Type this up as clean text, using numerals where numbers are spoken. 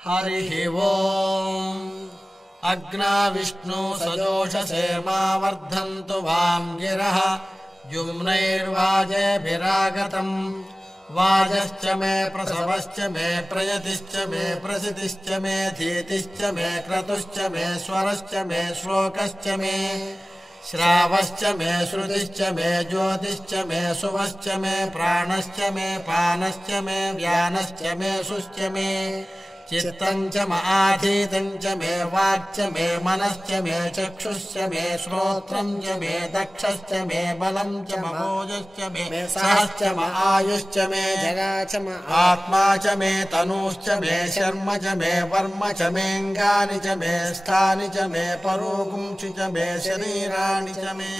हरिः ओम् अग्ना विष्णु सजोषसे मा वर्धन्तु वां गिरः युम्नैर्वाजेभिरागतम् वाजश्च मे प्रसवश्च मे प्रयतिश्च मे प्रसितिश्च मे धीतिश्च मे क्रतुश्च मे स्वरश्च मे श्लोकश्च मे श्रावश्च मे श्रुतिश्च मे ज्योतिश्च मे सुवश्च मे प्राणश्च मे पानश्च मे व्यानश्च मे शुश्च मे चित्तम् च आधीतम् च मे वाक्च मे मनश्च मे चक्षुश्च मे श्रोत्रम् च मे दक्षश्च मे बलम् च महोजश्च मे सहश्च आयुश्च मे जगा च आत्मा च मे तनूश्च मे शर्म च मे वर्म च मेऽङ्गानि च मे स्थानि च मे परोगुंसि च मे शरीराणि च मे